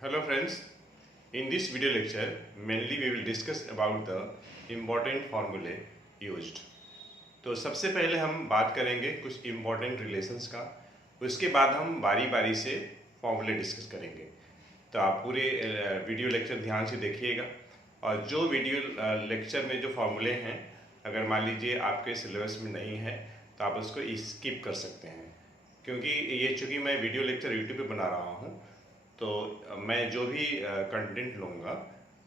Hello friends, in this video lecture mainly we will discuss about the important formulae used. तो सबसे पहले हम बात करेंगे कुछ important relations का, उसके बाद हम बारी बारी से फॉर्मूले डिस्कस करेंगे। तो आप पूरे वीडियो लेक्चर ध्यान से देखिएगा और जो वीडियो लेक्चर में जो फॉर्मूले हैं अगर मान लीजिए आपके सिलेबस में नहीं है तो आप उसको स्किप कर सकते हैं, क्योंकि ये चूँकि मैं वीडियो लेक्चर यूट्यूब पे बना रहा हूँ तो मैं जो भी कंटेंट लूँगा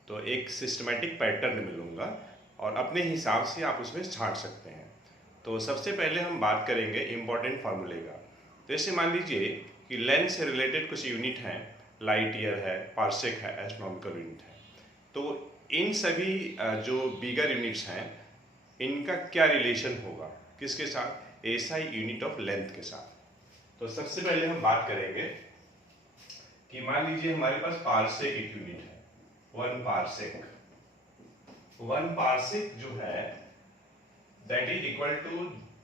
तो एक सिस्टमेटिक पैटर्न में लूँगा और अपने हिसाब से आप उसमें छांट सकते हैं। तो सबसे पहले हम बात करेंगे इम्पोर्टेंट फार्मूले का। जैसे मान लीजिए कि लेंथ से रिलेटेड कुछ यूनिट हैं, लाइट ईयर है, पार्सेक है, एस्ट्रोनॉमिकल यूनिट है। तो इन सभी जो बिगर यूनिट्स हैं इनका क्या रिलेशन होगा, किसके साथ? एसआई यूनिट ऑफ लेंथ के साथ। तो सबसे पहले हम बात करेंगे कि मान लीजिए हमारे पास पार्सेक एक यूनिट है, वन पार्सेक जो है that is equal to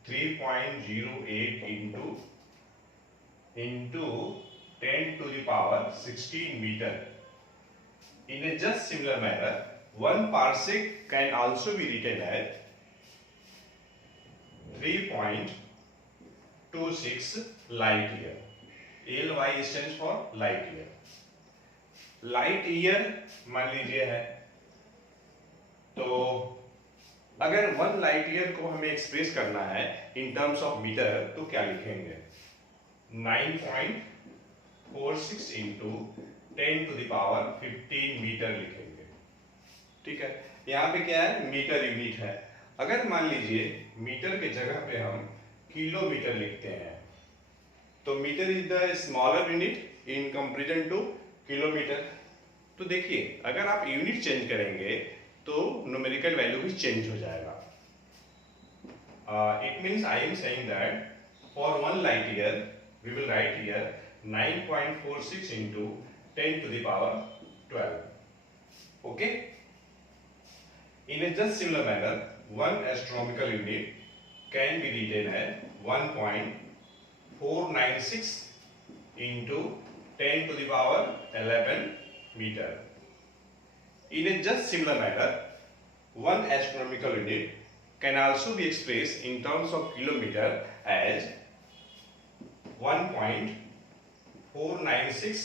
3.08 into 10 to the power 16 meter. In a just similar manner, 1 parsec can also be written as 3.26 light year. LY stands for light year. Light year मान लीजिए है, तो अगर 1 light year को हमें express करना है in terms of metre तो क्या लिखेंगे? 9.46 into 10 to the power 15 metre लिखेंगे। ठीक है, यहाँ पे क्या है? मीटर यूनिट है। अगर मान लीजिए मीटर के जगह पे हम किलोमीटर लिखते हैं तो metre is the smaller unit in comparison to kilometre. तो देखिए अगर आप यूनिट चेंज करेंगे तो न्यूमेरिकल वैल्यू भी चेंज हो जाएगा। It means I am saying that for 1 light year we will write here 9.46 into 10 to the power 12. Okay, in a just similar manner 1 astronomical unit can be written as 1.496 into 10 to the power 11 meter. In a just similar manner, 1 astronomical unit can also be expressed in terms of kilometer as 1.496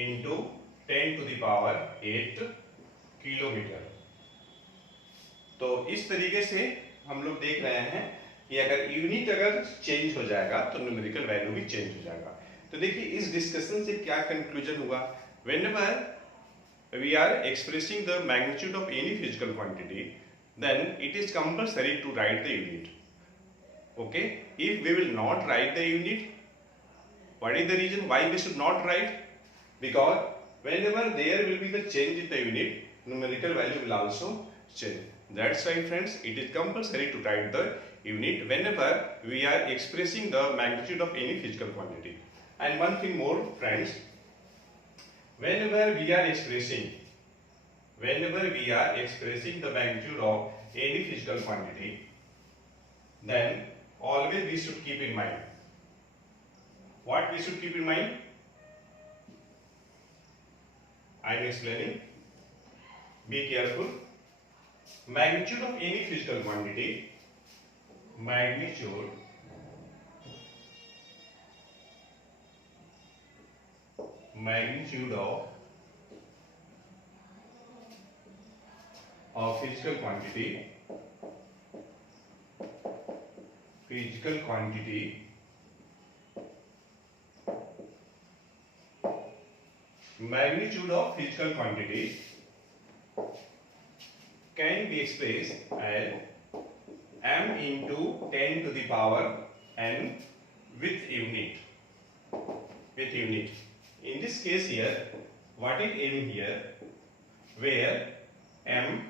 into 10 to the power 8 kilometre. तो इस तरीके से हम लोग देख रहे हैं कि अगर यूनिट अगर चेंज हो जाएगा तो न्यूमेरिकल वैल्यू भी चेंज हो जाएगा। तो देखिए इस डिस्कशन से क्या कंक्लूजन हुआ? Whenever we are expressing the magnitude of any physical quantity, then it is compulsory to write the unit. Okay, if we will not write the unit, what is the reason why we should not write? Because whenever there will be the change in the unit, numerical value will also change. That's why friends, it is compulsory to write the unit whenever we are expressing the magnitude of any physical quantity. And one thing more friends, whenever we are expressing the magnitude of any physical quantity, then always we should keep in mind. What we should keep in mind? I am explaining. Be careful. Magnitude of any physical quantity, magnitude of physical quantity can be expressed as m into 10 to the power n with unit. In this case here, what is m here? Where m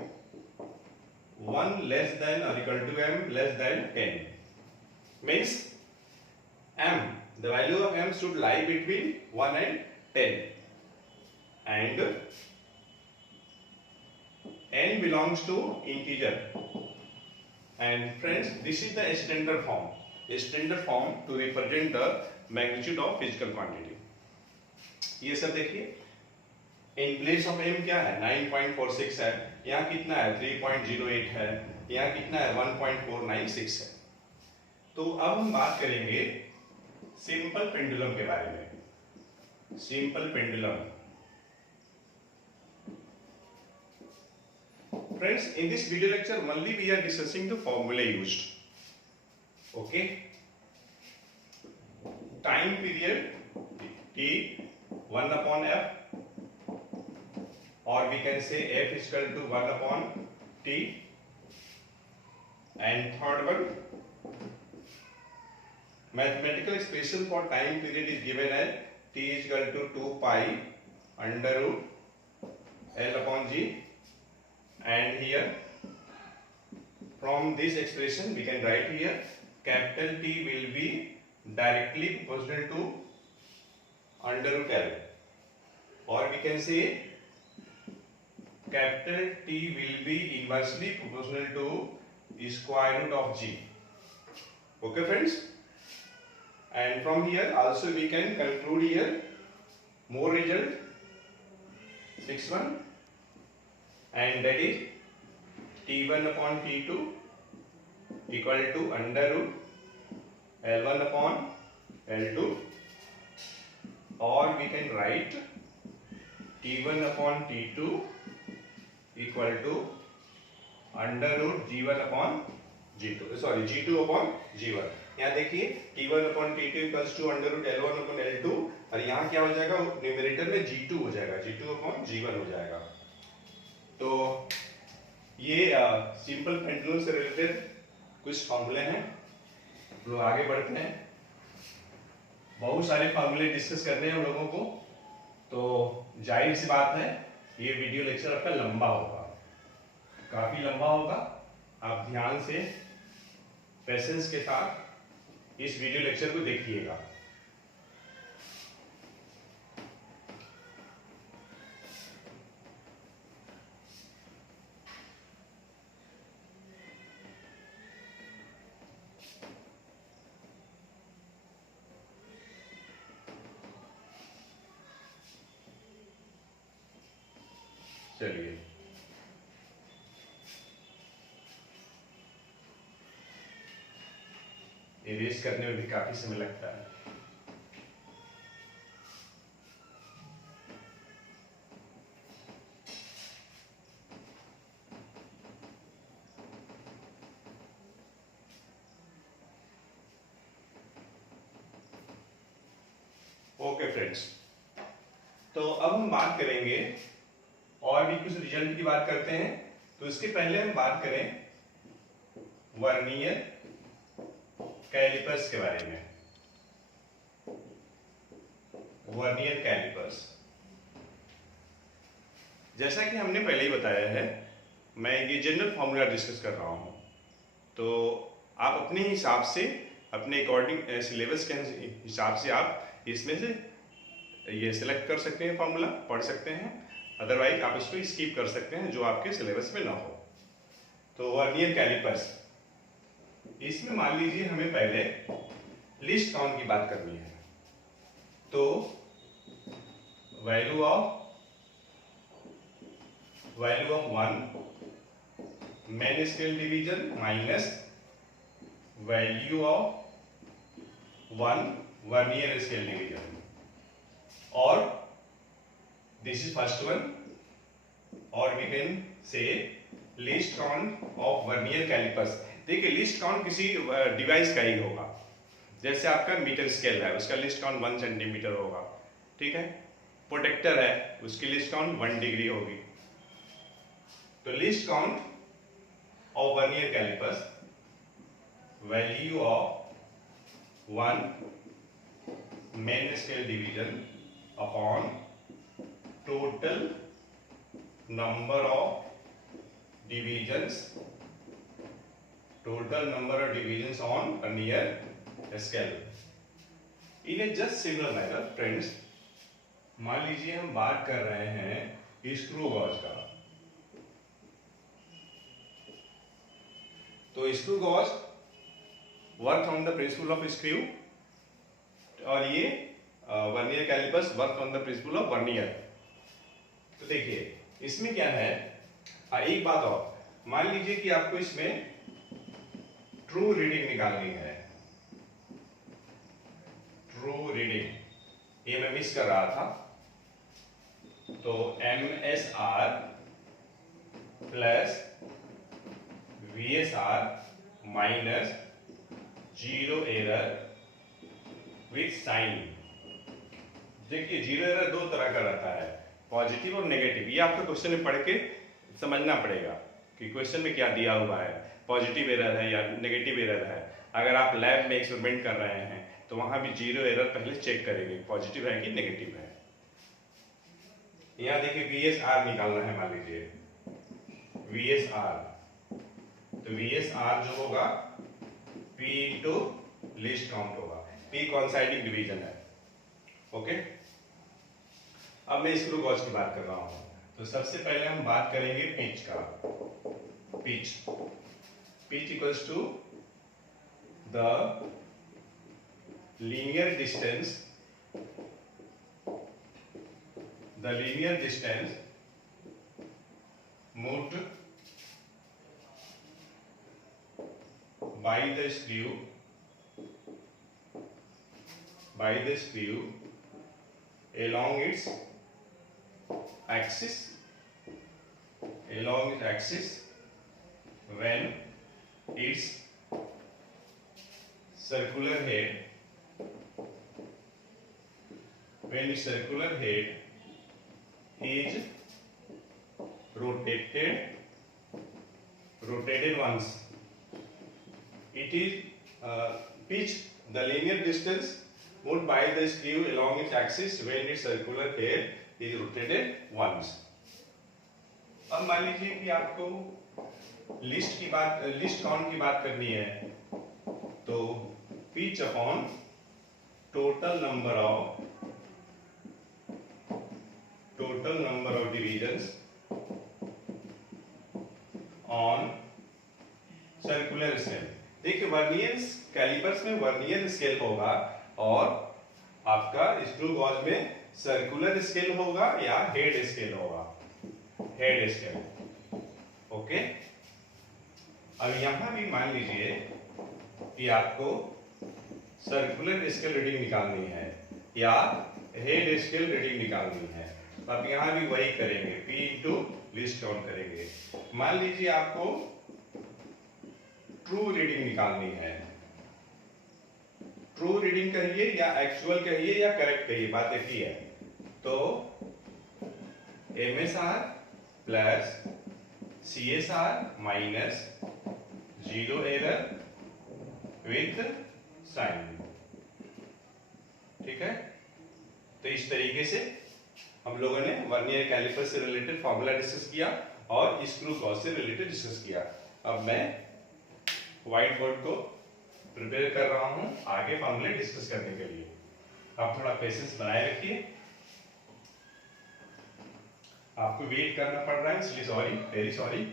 1 less than or equal to m less than 10 means m, the value of m should lie between 1 and 10, and n belongs to integer. And friends, this is the standard form to represent the magnitude of physical quantity. ये सब देखिए in place of m क्या है 9.46 है, यहाँ कितना है 3.08 है, यहाँ कितना है 1.496 है। तो अब हम बात करेंगे सिंपल पेंडुलम के बारे में। Simple pendulum friends, in this video lecture only we are discussing the formula used. Okay, time period t 1 upon f, or we can say f is equal to 1 upon t, and third one, mathematical expression for time period is given as t is equal to 2 pi under root l upon g, and here from this expression we can write here capital T will be directly proportional to under root L, or we can say capital T will be inversely proportional to square root of G. Okay friends, and from here also we can conclude here more result 6-1, and that is T1 upon T2 equal to under root L1 upon L2, or we can write T1 upon T2 equal to under root G1 upon G2, sorry G2 upon G1। यहाँ देखिए T1 upon T2 equals to under root L1 upon L2, और यहाँ क्या हो जाएगा numerator में G2 हो जाएगा, G2 upon G1 हो जाएगा। तो ये सिंपल पेंडुलम से रिलेटेड कुछ फॉर्मूले हैं। लोग आगे बढ़ते हैं, बहुत सारे फॉर्मूले डिस्कस करने हैं हम लोगों को, तो जाहिर सी बात है ये वीडियो लेक्चर आपका लंबा होगा, काफी लंबा होगा। आप ध्यान से पेशेंस के साथ इस वीडियो लेक्चर को देखिएगा। चलिए इरेज करने में भी काफी समय लगता है। ओके फ्रेंड्स, तो अब हम बात करेंगे और भी कुछ रिजल्ट की बात करते हैं। तो इसके पहले हम बात करें वर्नियर कैलिपर्स के बारे में। वर्नियर कैलिपर्स, जैसा कि हमने पहले ही बताया है, मैं ये जनरल फॉर्मूला डिस्कस कर रहा हूं, तो आप अपने हिसाब से अपने अकॉर्डिंग सिलेबस के हिसाब से आप इसमें से ये सिलेक्ट कर सकते हैं, फॉर्मूला पढ़ सकते हैं, अदरवाइज आप इसको स्किप कर सकते हैं जो आपके सिलेबस में ना हो। तो वर्नियर कैलिपर्स, इसमें मान लीजिए हमें पहले लिस्ट काउंट की बात करनी है, तो value of 1 main scale division minus value of 1 vernier scale division, और this is first one, or we can say list count of vernier calipers। देखिए लिस्ट काउंट किसी डिवाइस का ही होगा, जैसे आपका मीटर स्केल है उसका लिस्ट काउंट 1 सेंटीमीटर होगा, ठीक है। प्रोटेक्टर है उसकी लिस्ट काउंट 1 डिग्री होगी। तो least count of vernier calipers, value of 1 main scale division upon total number of divisions on vernier scale। In a just similar manner friends, मान लीजिए हम बात कर रहे हैं स्क्रू गॉज का, तो screw gauge work on the principle of screw, और ये vernier calipers work on the principle of vernier. तो देखिए इसमें क्या है, एक बात और, मान लीजिए कि आपको इसमें ट्रू रीडिंग निकालनी है। ट्रू रीडिंग ये मैं मिस कर रहा था, तो MSR plus VSR minus zero error with sign. देखिए जीरो एरर दो तरह का रहता है, पॉजिटिव और नेगेटिव। ये आपको क्वेश्चन में पढ़ के समझना पड़ेगा कि क्वेश्चन में क्या दिया हुआ है, पॉजिटिव एरर है या नेगेटिव एरर है। अगर आप लैब में एक्सपेरिमेंट कर रहे हैं तो वहां भी जीरो एरर पहले चेक करेंगे, पॉजिटिव है कि नेगेटिव है। यहाँ देखिए VSR निकालना है, मान लीजिए VSR, तो VSR जो होगा P इंटू लीस्ट काउंट होगा। P कॉन्साइडिंग डिवीजन है। ओके, अब मैं स्क्रू गॉज की बात कर रहा हूं, तो सबसे पहले हम बात करेंगे पिच का। Pitch equals to the linear distance moved by the screw along its axis when its circular head is rotated once. It is pitch the linear distance moved by the screw along its axis when its circular head is rotated once. अब मान लीजिए कि आपको list count की बात करनी है, तो pitch upon total number of divisions on circular scale. देखिए वर्नियर कैलिपर्स में वर्नियर स्केल होगा और आपका स्क्रू गॉज में सर्कुलर स्केल होगा या हेड स्केल होगा, हेड स्केल। ओके, अब यहां भी मान लीजिए कि आपको सर्कुलर स्केल रीडिंग निकालनी है या हेड स्केल रीडिंग निकालनी है, तो आप यहां भी वही करेंगे, P इंटू लीस्ट काउंट करेंगे। मान लीजिए आपको ट्रू रीडिंग निकालनी है। ट्रू रीडिंग कहिए या एक्चुअल कहिए या करेक्ट कहिए, बात एक ही है। तो MSR plus CSR minus zero error with sign. ठीक है, तो इस तरीके से हम लोगों ने वर्नियर कैलिपर से रिलेटेड फॉर्मूला डिस्कस किया और स्क्रू गॉज से रिलेटेड डिस्कस किया। अब मैं व्हाइट बोर्ड को प्रिपेयर कर रहा हूं आगे फॉर्मूले डिस्कस करने के लिए। आप थोड़ा पेशेंस बनाए रखिए, आपको वेट करना पड़ रहा है, इसलिए सॉरी, वेरी सॉरी।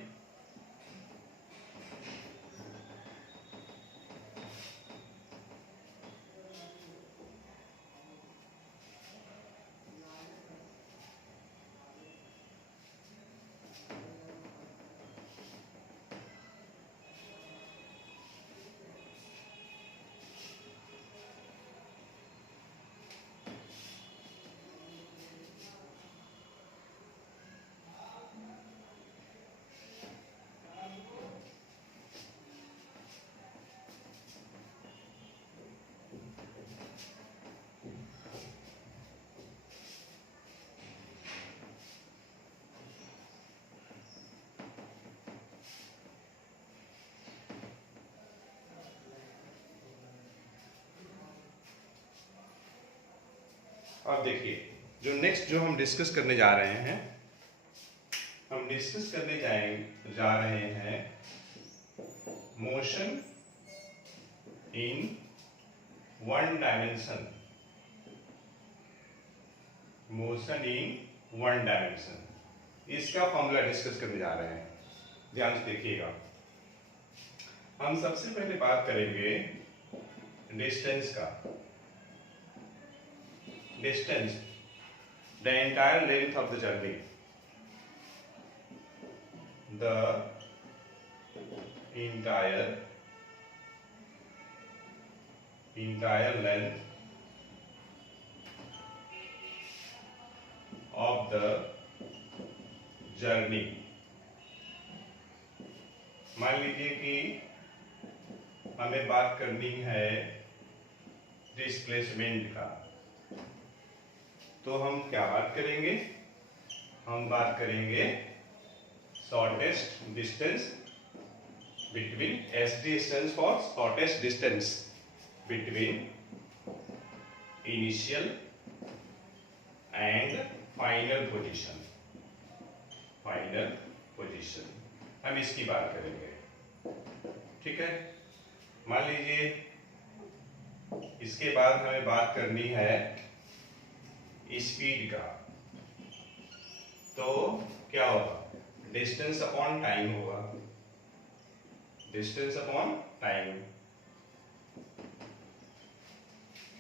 अब देखिए जो नेक्स्ट जो हम डिस्कस करने जा रहे हैं, हम डिस्कस करने जा रहे हैं motion in one dimension. Motion in one dimension, इसका फॉर्मूला डिस्कस करने जा रहे हैं। ध्यान से देखिएगा। हम सबसे पहले बात करेंगे डिस्टेंस का। Distance, the entire length of the journey. the entire length of the journey। मान लीजिए कि हमें बात करनी है डिस्प्लेसमेंट का, तो हम क्या बात करेंगे? हम बात करेंगे shortest distance between, SD stands for shortest distance between initial and final position. हम इसकी बात करेंगे, ठीक है। मान लीजिए इसके बाद हमें बात करनी है स्पीड का, तो क्या होगा? डिस्टेंस अपॉन टाइम होगा, डिस्टेंस अपॉन टाइम।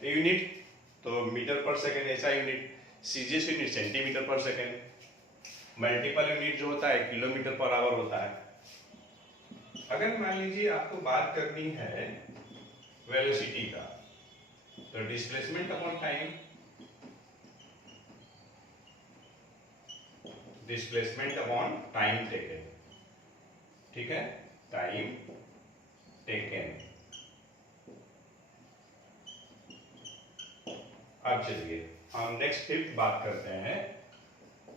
यूनिट तो मीटर पर सेकेंड, ऐसा यूनिट। सीजीएस यूनिट सेंटीमीटर पर सेकेंड। मल्टीपल यूनिट जो होता है किलोमीटर पर आवर होता है। अगर मान लीजिए आपको बात करनी है वेलोसिटी का, तो displacement upon time, displacement upon time taken, ठीक है, टाइम टेकन। अब चलिए हम नेक्स्ट फिफ्थ बात करते हैं।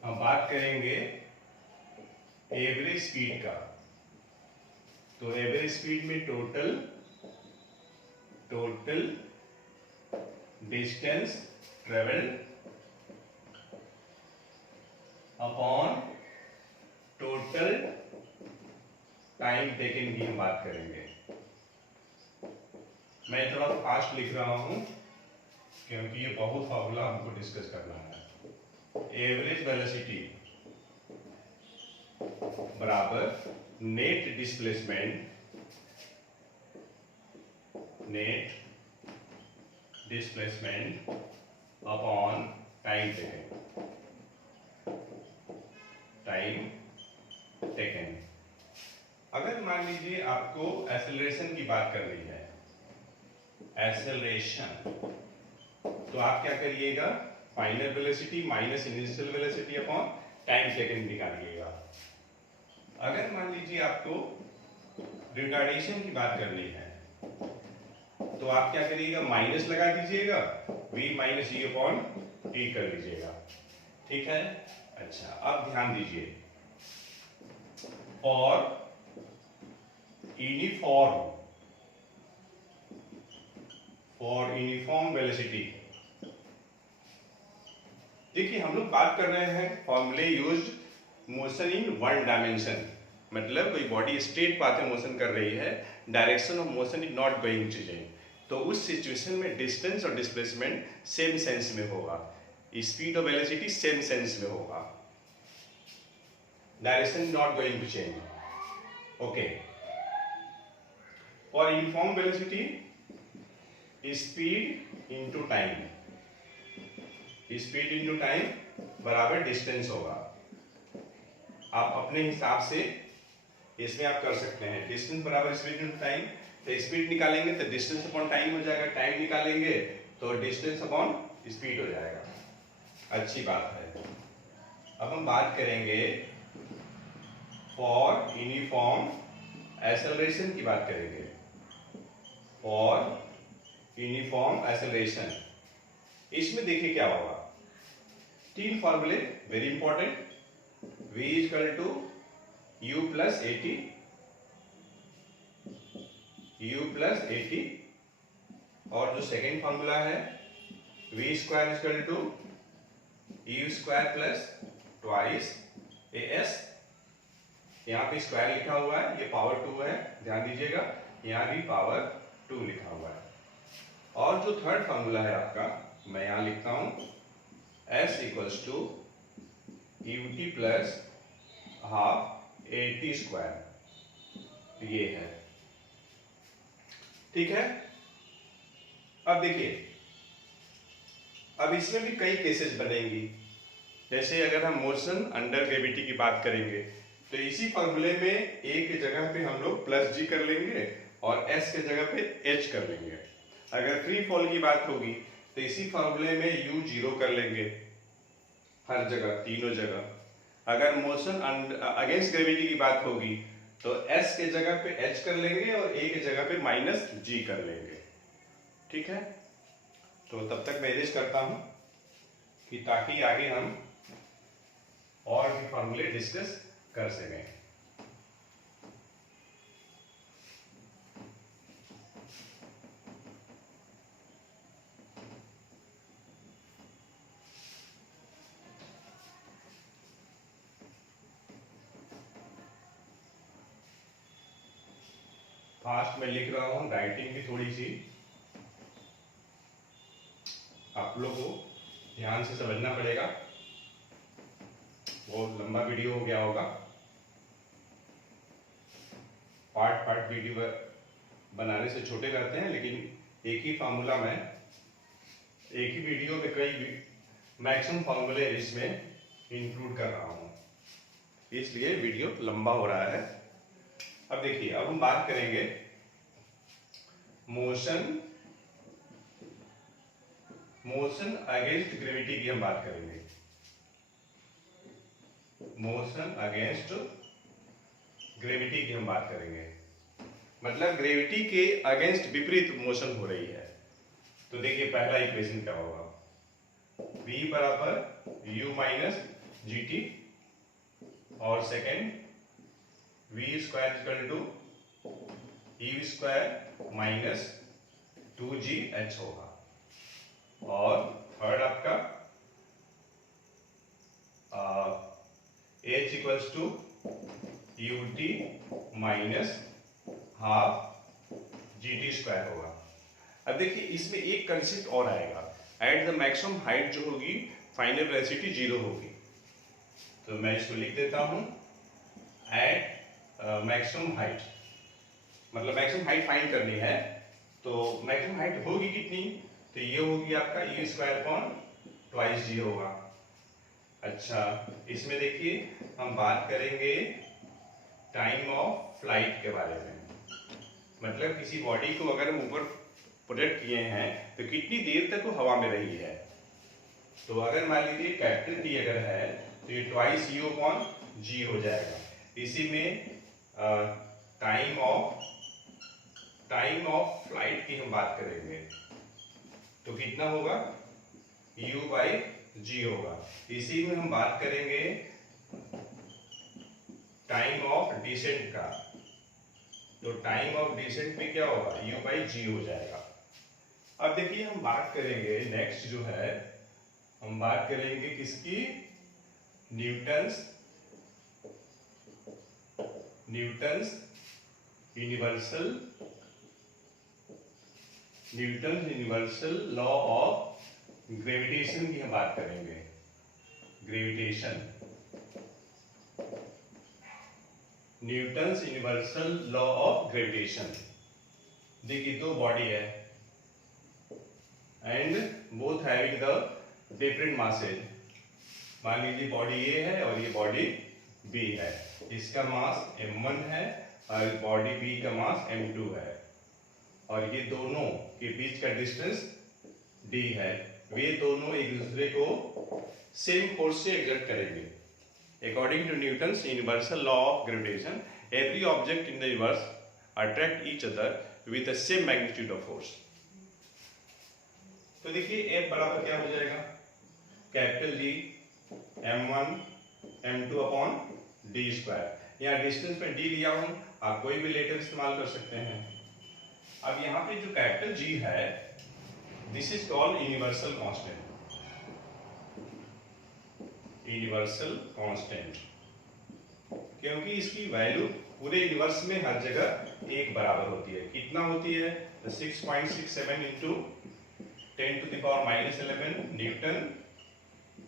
हम बात करेंगे एवरेज स्पीड का। तो एवरेज स्पीड में total distance travelled upon total time taken की हम बात करेंगे। मैं थोड़ा फास्ट लिख रहा हूं क्योंकि ये बहुत फॉर्मूला हमको डिस्कस करना है। एवरेज वेलोसिटी बराबर net displacement upon time taken. अगर मान लीजिए आपको एक्सेलरेशन की बात करनी है, एक्सेलरेशन, तो आप क्या करिएगा? Final velocity minus initial velocity upon time taken निकालिएगा। अगर मान लीजिए आपको रिटार्डेशन की बात करनी है, तो आप क्या करिएगा? माइनस लगा दीजिएगा, v माइनस ई अपॉन टी कर लीजिएगा, ठीक है। अच्छा, अब ध्यान दीजिए, और यूनिफॉर्म वेलोसिटी। देखिए हम लोग बात कर रहे हैं फॉर्मूले used motion in one dimension, मतलब कोई बॉडी स्ट्रेट पाथ में मोशन कर रही है, direction of motion is not going to change, तो उस सिचुएशन में डिस्टेंस और डिस्प्लेसमेंट सेम सेंस में होगा, स्पीड और वेलोसिटी सेम सेंस में होगा, direction not going to change. Okay, for uniform velocity speed into time, speed into time बराबर डिस्टेंस होगा। आप अपने हिसाब से इसमें आप कर सकते हैं, डिस्टेंस बराबर स्पीड इनटू टाइम, तो स्पीड निकालेंगे तो डिस्टेंस अपॉन टाइम हो जाएगा, टाइम निकालेंगे तो डिस्टेंस अपॉन स्पीड हो जाएगा। अच्छी बात है। अब हम बात करेंगे फॉर यूनिफॉर्म एक्सेलरेशन की बात करेंगे, फॉर यूनिफॉर्म एक्सेलरेशन। इसमें देखिए क्या होगा, तीन फॉर्मूले very important, v equal to u plus at, और जो सेकेंड फॉर्मूला है v square equal to u square plus twice as। यहाँ पे स्क्वायर लिखा हुआ है, ये पावर 2 है, ध्यान दीजिएगा, यहाँ भी पावर 2 लिखा हुआ है। और जो थर्ड फॉर्मूला है आपका, मैं यहाँ लिखता हूं s equals to ut plus half at square, ये है, ठीक है। अब देखिए, अब इसमें भी कई केसेस बनेंगी। जैसे अगर हम मोशन अंडर ग्रेविटी की बात करेंगे, तो इसी फॉर्मूले में ए के जगह पे हम लोग प्लस जी कर लेंगे और एस के जगह पे एच कर लेंगे। अगर फ्री फॉल की बात होगी तो इसी फॉर्मूले में यू जीरो कर लेंगे हर जगह, तीनों जगह। अगर मोशन अगेंस्ट ग्रेविटी की बात होगी तो एस के जगह पे एच कर लेंगे और ए के जगह पे माइनस जी कर लेंगे। ठीक है, तो तब तक मैं एरेंज करता हूं कि ताकि आगे हम और भी फॉर्मूले डिस्कस कर सकें। फास्ट में लिख रहा हूं, राइटिंग भी थोड़ी सी आप लोगों को ध्यान से समझना पड़ेगा, बहुत लंबा वीडियो हो गया होगा। पार्ट पार्ट वीडियो बनाने से छोटे रहते हैं, लेकिन एक ही फार्मूला में एक ही वीडियो में कई मैक्सिमम फार्मूले इसमें इंक्लूड कर रहा हूं, इसलिए वीडियो लंबा हो रहा है। अब देखिए, अब हम बात करेंगे मोशन अगेंस्ट ग्रेविटी की हम बात करेंगे। मोशन अगेंस्ट ग्रेविटी की हम बात करेंगे, मतलब ग्रेविटी के अगेंस्ट विपरीत मोशन हो रही है। तो देखिए पहला इक्वेशन क्या होगा, v बराबर u माइनस जी टी, और second v square equal to u square minus 2gh होगा, और थर्ड आपका h equals to ut minus half gt square होगा। अब देखिए इसमें एक कंसेप्ट और आएगा, एट द मैक्सिमम हाइट जो होगी फाइनल वेलोसिटी जीरो होगी। तो मैं इसको लिख देता हूं, एट मैक्सिमम हाइट, मतलब मैक्सिमम हाइट फाइंड करनी है। तो मैक्सिमम हाइट होगी कितनी, तो ये होगी आपका ई स्क्वायर अपॉन ट्वाइस जी होगा। अच्छा, इसमें देखिए हम बात करेंगे टाइम ऑफ फ्लाइट के बारे में, मतलब किसी बॉडी को अगर हम ऊपर प्रोजेक्ट किए हैं तो कितनी देर तक वो हवा में रही है। तो अगर मान लीजिए कैपिटल टी अगर है तो ये ट्वाइस यू अपॉन जी हो जाएगा। इसी में टाइम ऑफ फ्लाइट की हम बात करेंगे तो कितना होगा, u बाई जी होगा। इसी में हम बात करेंगे टाइम ऑफ डिसेंट का, तो टाइम ऑफ डिसेंट में क्या होगा, u बाई जी हो जाएगा। अब देखिए हम बात करेंगे नेक्स्ट जो है, हम बात करेंगे किसकी, Newton's universal law of gravitation की हम बात करेंगे। Newton's universal law of gravitation. देखिए दो बॉडी है and both having the different masses. मान लीजिए बॉडी ए है और ये बॉडी बी है, इसका मास m1 है और बॉडी बी का मास m2 है, और ये दोनों के बीच का डिस्टेंस d है। वे दोनों एक दूसरे को सेम फोर्स से एक्सर्ट करेंगे। According to Newton's universal law of gravitation, every object in the universe attract each other with the same magnitude of force. तो देखिए F बराबर क्या हो जाएगा, capital G m1 m2 upon D square. यहाँ distance में d लिया हूं, आप कोई भी लेटर इस्तेमाल कर सकते हैं। अब यहाँ पे जो कैपिटल G है, this is called universal constant. Universal constant क्योंकि इसकी वैल्यू पूरे यूनिवर्स में हर जगह एक बराबर होती है। कितना होती है, 6.67 into 10 to the power -11 newton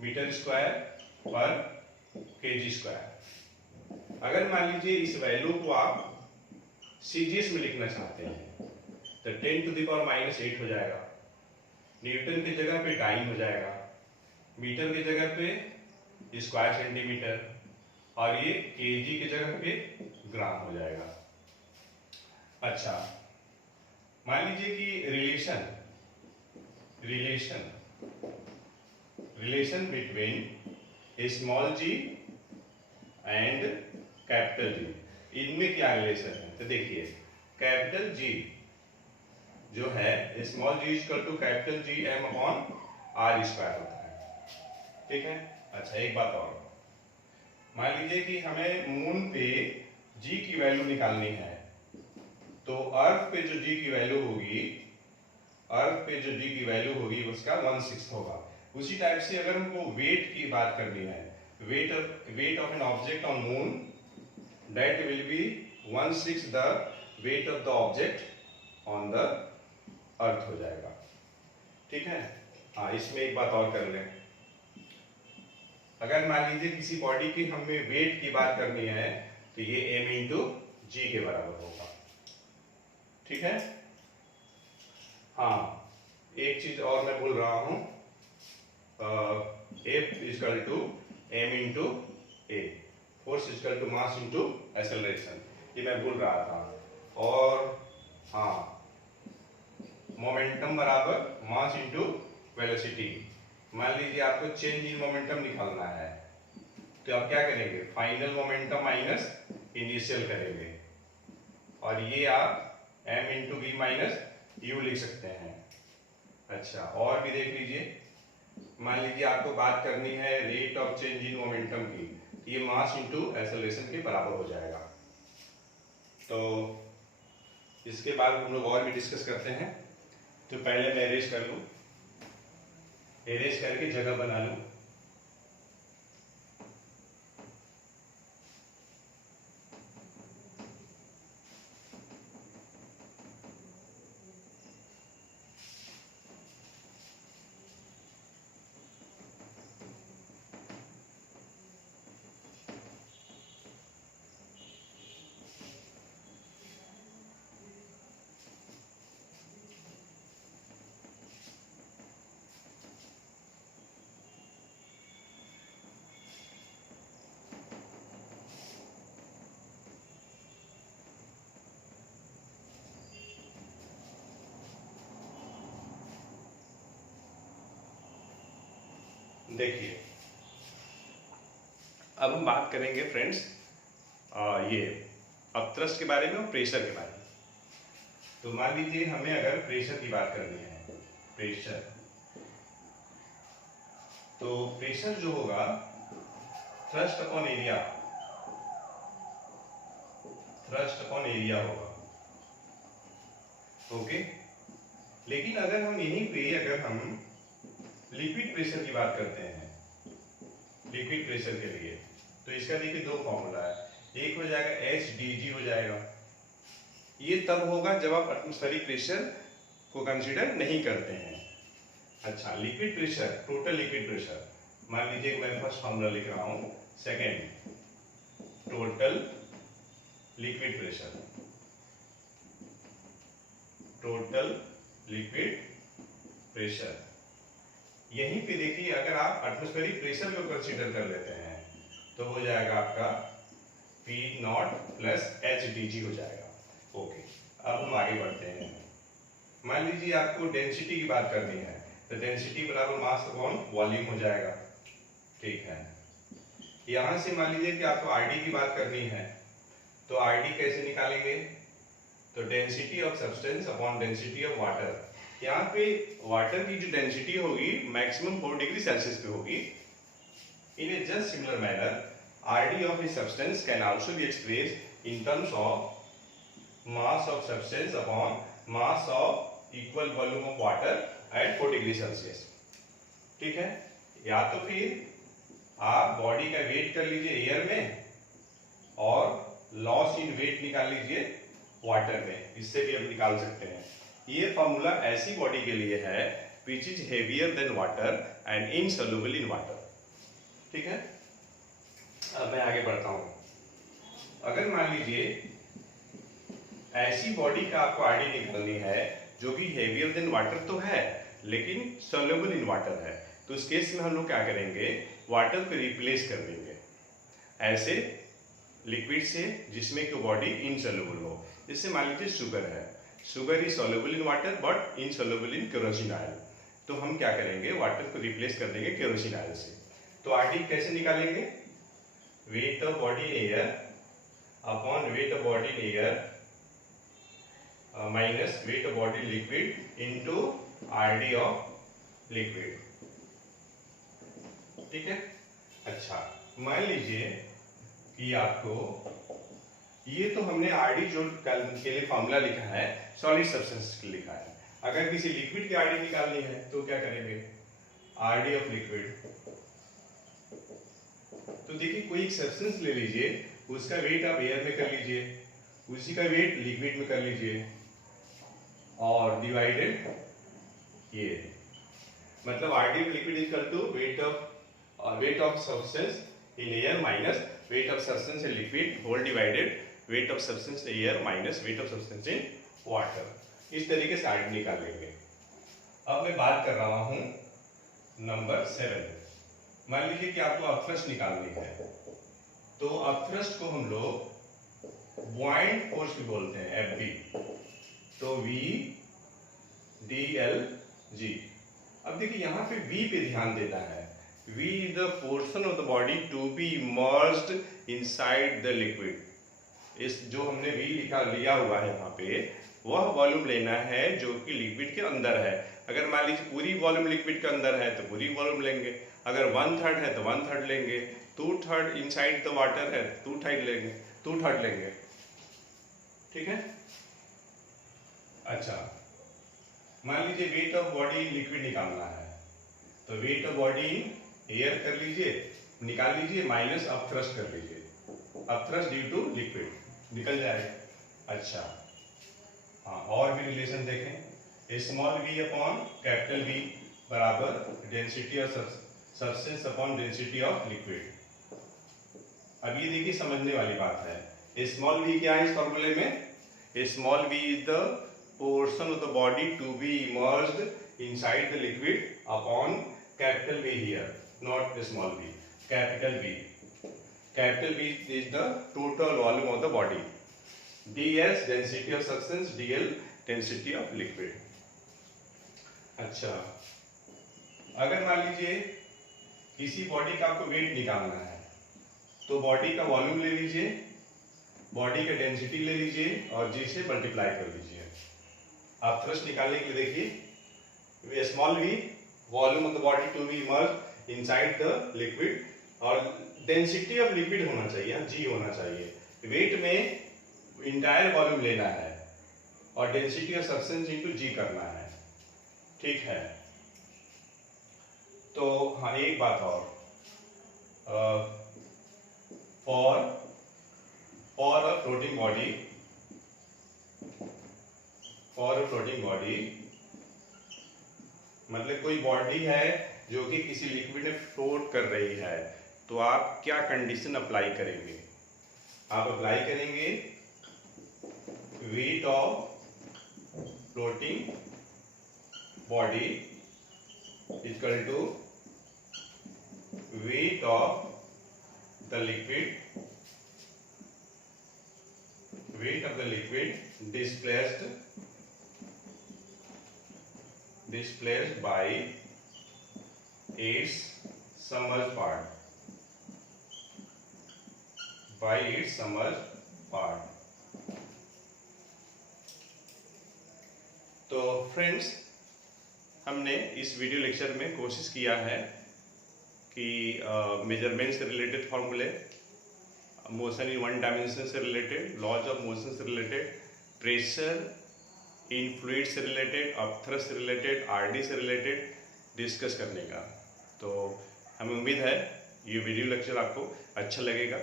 metre square पर केजी स्क्वायर। अगर मान लीजिए इस वैल्यू को आप सीजीएस में लिखना चाहते हैं तो 10 टू द पावर -8 हो जाएगा, न्यूटन की जगह पे टाइम हो जाएगा, मीटर की जगह पे स्क्वायर सेंटीमीटर, और ये केजी की जगह पे ग्राम हो जाएगा। अच्छा, मान लीजिए कि relation relation relation between small g and capital G, इनमें क्या रिलेशन है? तो देखिए, कैपिटल जी जो है small g equal to capital G M upon R square होता है, ठीक है। अच्छा, एक बात और, मान लीजिए कि हमें मून पे जी की वैल्यू निकालनी है, तो अर्थ पे जो जी की वैल्यू होगी, अर्थ पे जो जी की वैल्यू होगी उसका 1/6 होगा। उसी टाइप से अगर हमको वेट की बात करनी है, weight of an object on moon, that will be 1/6 the wait of the object on the earth हो जाएगा, ठीक है। हाँ, इसमें एक बात और कर लें, अगर मान लीजिए किसी बॉडी की हमें वेट की बात करनी है, तो ये m इंटू जी के बराबर होगा, ठीक है। हाँ, एक चीज और मैं बोल रहा हूं, F equal to m into a, force equal to mass into acceleration, ये मैं बोल रहा था। और हाँ, मोमेंटम बराबर मास इंटू वेलोसिटी। मान लीजिए आपको चेंज इन मोमेंटम निकालना है, तो आप क्या करेंगे? फाइनल मोमेंटम माइनस इनिशियल करेंगे, और ये आप m into v minus u लिख सकते हैं। अच्छा, और भी देख लीजिए, मान लीजिए आपको बात करनी है rate of change in momentum की, ये मास इंटू एक्सेलरेशन के बराबर हो जाएगा। तो इसके बाद हम लोग और भी डिस्कस करते हैं। तो पहले मैं इरेज कर लूं, इरेज करके जगह बना लूं। देखिए, अब हम बात करेंगे फ्रेंड्स ये अपथ्रस्ट के बारे में और प्रेशर के बारे में। तो मान लीजिए हमें अगर प्रेशर की बात करनी है, प्रेशर, तो प्रेशर जो होगा thrust upon area, thrust upon area होगा, ओके। लेकिन अगर हम यहीं पे अगर हम लिक्विड प्रेशर की बात करते हैं, लिक्विड प्रेशर के लिए, तो इसका देखिए दो फॉर्मूला है, एक हो जाएगा HdG हो जाएगा, ये तब होगा जब आप एटमॉस्फेरिक प्रेशर को कंसीडर नहीं करते हैं। अच्छा, liquid pressure, total liquid pressure, मान लीजिए मैं फर्स्ट फॉर्मूला लिख रहा हूं, second, total liquid pressure, total liquid pressure. यहीं पे देखिए अगर आप एटमॉस्फेरिक प्रेशर को कंसीडर कर लेते हैं, तो हो जाएगा आपका P0 प्लस HdG हो जाएगा, ओके। अब हम आगे बढ़ते हैं, मान लीजिए आपको डेंसिटी की बात करनी है, तो डेंसिटी बराबर मास अपॉन वॉल्यूम हो जाएगा, ठीक है। यहां से मान लीजिए कि आपको RD की बात करनी है, तो RD कैसे निकालेंगे? तो density of substance upon density of water. यहाँ पे वाटर की जो डेंसिटी होगी मैक्सिमम 4 डिग्री सेल्सियस पे होगी। In a just similar manner RD of a substance can also be expressed in terms of mass of substance upon mass of equal volume of water at 4 degree Celsius, ठीक है। या तो फिर आप body का wait कर लीजिए air में, और लॉस इन वेट निकाल लीजिए वाटर में, इससे भी हम निकाल सकते हैं। ये फॉर्मूला ऐसी बॉडी के लिए है which is heavier than water and insoluble in water, ठीक है। अब मैं आगे बढ़ता हूं, अगर मान लीजिए ऐसी बॉडी का आपको आरडी निकालनी है जो कि हेवियर देन वाटर तो है लेकिन सॉल्युबल इन वाटर है, तो उस केस में हम लोग क्या करेंगे? वाटर को रिप्लेस कर देंगे। ऐसे लिक्विड से जिसमें कि बॉडी इनसॉल्युबल हो। जैसे मान लीजिए शुगर है, sugar is soluble in water but insoluble in kerosene oil. तो हम क्या करेंगे, वाटर को रिप्लेस कर देंगे केरोसिन ऑयल से। तो आरटी कैसे निकालेंगे, weight of body air upon weight of body air minus weight of body liquid into RD of liquid. ठीक है। अच्छा, मान लीजिए कि आपको ये तो हमने आरडी जो के लिए फॉर्मूला लिखा है सॉलिड सब्सटेंस के लिखा है। अगर किसी लिक्विड की आरडी निकालनी है तो क्या करेंगे, आरडी ऑफ लिक्विड। तो देखिए कोई एक सब्सटेंस ले लीजिए, उसका वेट आप एयर में कर लीजिए, उसी का वेट लिक्विड में कर लीजिए और डिवाइडेड ये, मतलब RD of liquid is equal to weight of substance in air minus weight of substance in liquid whole divided weight of substance in air minus weight of substance in water. इस तरीके से RD निकाल लेंगे। अब मैं बात कर रहा हूं नंबर 7। मान लीजिए कि आपको अपथ्रस्ट निकालनी है, तो अपथ्रस्ट को हम लोग बुआइंट फोर्स भी बोलते हैं, एफबी। तो V DL G। अब देखिए यहाँ पे V पे ध्यान देना है। V is the portion of the body to be immersed inside the liquid। इस जो हमने V लिया हुआ है यहाँ पे, वह वॉल्यूम लेना है जो कि लिक्विड के अंदर है। अगर मान लीजिए पूरी वॉल्यूम लिक्विड के अंदर है तो पूरी वॉल्यूम लेंगे, अगर 1/3 है तो 1/3 लेंगे, 2/3 इनसाइड द वाटर है 2/3 लेंगे। ठीक है। अच्छा, मान लीजिए वेट ऑफ बॉडी लिक्विड निकालना है, तो वेट ऑफ बॉडी एयर कर लीजिए, निकाल लीजिए, माइनस अपथ्रस्ट कर लीजिए, अपथ्रस्ट ड्यू टू लिक्विड निकल जाएगा। अच्छा हाँ, और भी रिलेशन देखें, small v upon capital V बराबर density of substance upon density of liquid. अब ये देखिए समझने वाली बात है। स्मॉल v क्या है इस फॉर्मूले में, small v is the portion of the body to be immersed inside the liquid upon capital V here, not the small v, capital V. Capital V is the total volume of the body. ds density of substance, dl density of liquid. अच्छा, अगर मान लीजिए किसी body का आपको wait निकालना है, तो बॉडी का वॉल्यूम ले लीजिए, बॉडी का डेंसिटी ले लीजिए और जी से मल्टीप्लाई कर लीजिए। आप थ्रस्ट निकालने के लिए देखिए, small v volume of the body to be immersed inside the liquid, और डेंसिटी ऑफ लिक्विड होना चाहिए, g होना चाहिए। वेट में इंटायर वॉल्यूम लेना है और density of substance into g करना है। ठीक है। तो हाँ, एक बात और, फॉर अ फ्लोटिंग बॉडी, मतलब कोई बॉडी है जो कि किसी लिक्विड में फ्लोट कर रही है, तो आप क्या कंडीशन अप्लाई करेंगे, आप अप्लाई करेंगे weight of floating body equal to weight of the liquid displaced by its submerged part। तो फ्रेंड्स, हमने इस वीडियो लेक्चर में कोशिश किया है कि मेजरमेंट से रिलेटेड फॉर्मूले, मोशन इन वन डायमेंशन से रिलेटेड, लॉज ऑफ मोशन से रिलेटेड, प्रेशर इन फ्लूइड से रिलेटेड, अपथ्रस्ट से रिलेटेड, आरडी से रिलेटेड डिस्कस करने का। तो हमें उम्मीद है ये वीडियो लेक्चर आपको अच्छा लगेगा।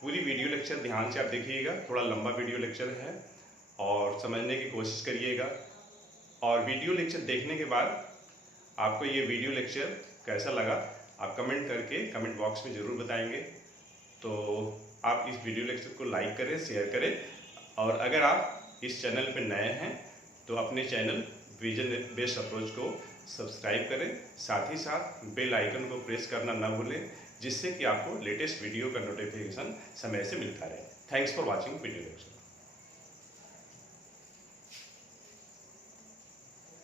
पूरी वीडियो लेक्चर ध्यान से आप देखिएगा, थोड़ा लंबा वीडियो लेक्चर है और समझने की कोशिश करिएगा। और वीडियो लेक्चर देखने के बाद आपको ये वीडियो लेक्चर कैसा लगा आप कमेंट करके कमेंट बॉक्स में ज़रूर बताएंगे। तो आप इस वीडियो लेक्चर को लाइक करें, शेयर करें, और अगर आप इस चैनल पर नए हैं तो अपने चैनल विजन बेस्ड अप्रोच को सब्सक्राइब करें, साथ ही साथ बेल आइकन को प्रेस करना ना भूलें, जिससे कि आपको लेटेस्ट वीडियो का नोटिफिकेशन समय से मिलता रहे। Thanks for watching video lecture.